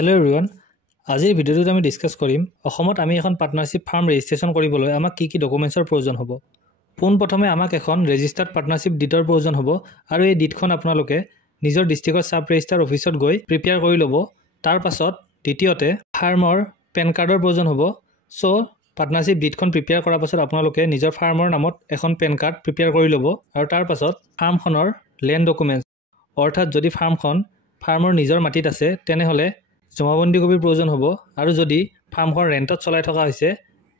Hello everyone. আজিৰ ভিডিঅ'টোত আমি ডিসকাস কৰিম অসমত আমি এখন পাৰ্টনাৰশ্বিপ ফাৰ্ম ৰেজিষ্ট্ৰেচন কৰিবলৈ আমাক কি ডকুমেন্টছৰ প্ৰয়োজন হ'ব। পোন প্ৰথমে আমাক এখন ৰেজিষ্টাৰ্ড পাৰ্টনাৰশ্বিপ ডিডৰ প্ৰয়োজন হ'ব আৰু এই ডিডখন আপোনালোকে নিজৰ ডিস্ট্ৰিক্টৰ সাব ৰেজিষ্ট্ৰাৰ অফিচত গৈ প্ৰিপেয়াৰ কৰি ল'ব। তাৰ পাছত দ্বিতীয়তে ফাৰ্মৰ পেন কাৰ্ডৰ প্ৰয়োজন হ'ব। সো পাৰ্টনাৰশ্বিপ ডিডখন প্ৰিপেয়াৰ কৰাৰ পাছত আপোনালোকে নিজৰ ফাৰ্মৰ নামত এখন পেন কাৰ্ড প্ৰিপেয়াৰ কৰি ল'ব আৰু তাৰ পাছত ফাৰ্মখনৰ লেণ্ড ডকুমেন্টছ অৰ্থাৎ যদি ফাৰ্মৰ নিজৰ মাটিত আছে তেনেহলে জমাবন্দী কপিৰ প্ৰয়োজন হ'ব আৰু যদি ফাৰ্মখন ৰেন্টত চলাই থকা হৈছে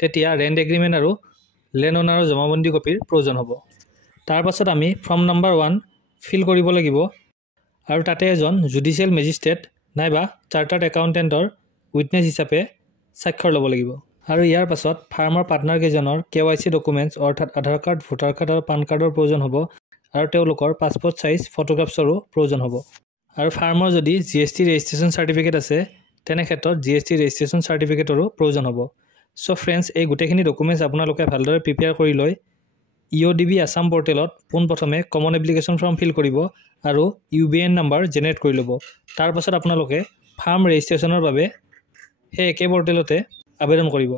তেতিয়া ৰেন্ট এগ্ৰিমেন্ট আৰু লেণ্ড ওনাৰৰ জমাবন্দী কপিৰ প্ৰয়োজন হ'ব। তাৰ পাছত আমি ফৰ্ম নম্বৰ 1 ফিল কৰিব লাগিব আৰু তাতে এজন জুডিচিয়েল মেজিষ্ট্ৰেট নাইবা চাৰ্টাৰ্ড একাউণ্টেণ্টৰ উইটনেছ হিচাপে স্বাক্ষৰ ল'ব লাগিব আৰু ইয়াৰ পাছত ফাৰ্মৰ পাৰ্টনাৰ কেইজনৰ KYC ডকুমেন্টছ অৰ্থাৎ আধাৰ কাৰ্ড, ভোটাৰ কাৰ্ড আৰু পান কাৰ্ডৰ প্ৰয়োজন হ'ব আৰু তেওঁলোকৰ পাছপোৰ্ট সাইজ ফটোগ্ৰাফছৰো প্ৰয়োজন হ'ব। আৰু ফাৰ্মৰ যদি GST ৰেজিষ্ট্ৰেচন সাৰ্টিফিকেট আছে তেনে ক্ষেত্ৰত GST ৰেজিষ্ট্ৰেচন সাৰ্টিফিকেটৰো প্ৰয়োজন হ'ব। সো ফ্ৰেন্ডছ এই গোটেইখিনি ডকুমেন্টছ আপোনালোকে ভালদৰে প্ৰিপেয়াৰ কৰি লৈ EODB আসাম পৰ্টেলত পোন প্ৰথমে কমন এপ্লিকেশ্যন ফৰ্ম ফিল কৰিব আৰু UBN নম্বৰ জেনেৰেট কৰি ল'ব। তাৰ পাছত আপোনালোকে ফাৰ্ম ৰেজিষ্ট্ৰেচনৰ বাবে সেই একে পৰ্টেলতে আবেদন কৰিব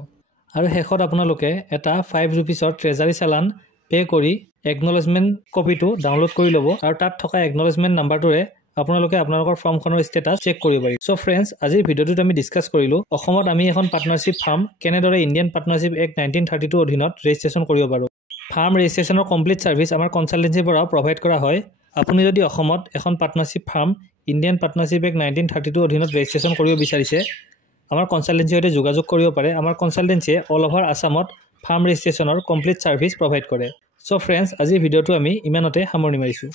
আৰু শেষত আপোনালোকে এটা 5 रुपीसৰ ট্ৰেজাৰী চালান পে কৰি একনলেজমেন্ট কপিটো ডাউনলোড কৰি ল'ব আৰু তাত থকা একনলেজমেন্ট নাম্বাৰটোৰে আপোনালোকে আপোনালোকৰ ফাৰ্মখনৰ ষ্টেটাস চেক কৰিব পাৰিব। সো ফ্ৰেন্ডছ আজিৰ ভিডিঅ'টোত আমি ডিসকাস কৰিলো অসমত আমি এখন পাৰ্টনাৰশ্বিপ ফাৰ্ম কেনেদৰে ইণ্ডিয়ান পাৰ্টনাৰশ্বিপ এক্ট 1932 অধীনত ৰেজিষ্ট্ৰেচন কৰিব পাৰো। ফাৰ্ম ৰেজিষ্ট্ৰেচনৰ কমপ্লিট সাৰ্ভিস আমাৰ কনসালটেন্সিৰ পৰা প্ৰভাইড কৰা হয়। আপুনি যদি অসমত এখন partnership farm Indian partnership act 1932 অধীনত ৰেজিষ্ট্ৰেচন কৰিব বিচাৰিছে আমাৰ কনসালটেন্সিৰ সৈতে যোগাযোগ কৰিব পাৰে। আমাৰ কনসালটেন্সিয়ে অল ওভাৰ আসামত ফাৰ্ম ৰেজিষ্ট্ৰেচনৰ কমপ্লিট সাৰ্ভিস প্ৰভাইড কৰে। সো ফ্ৰেন্ডছ আজিৰ ভিডিঅ'টো আমি ইমানতে সামৰণি মাৰিছো।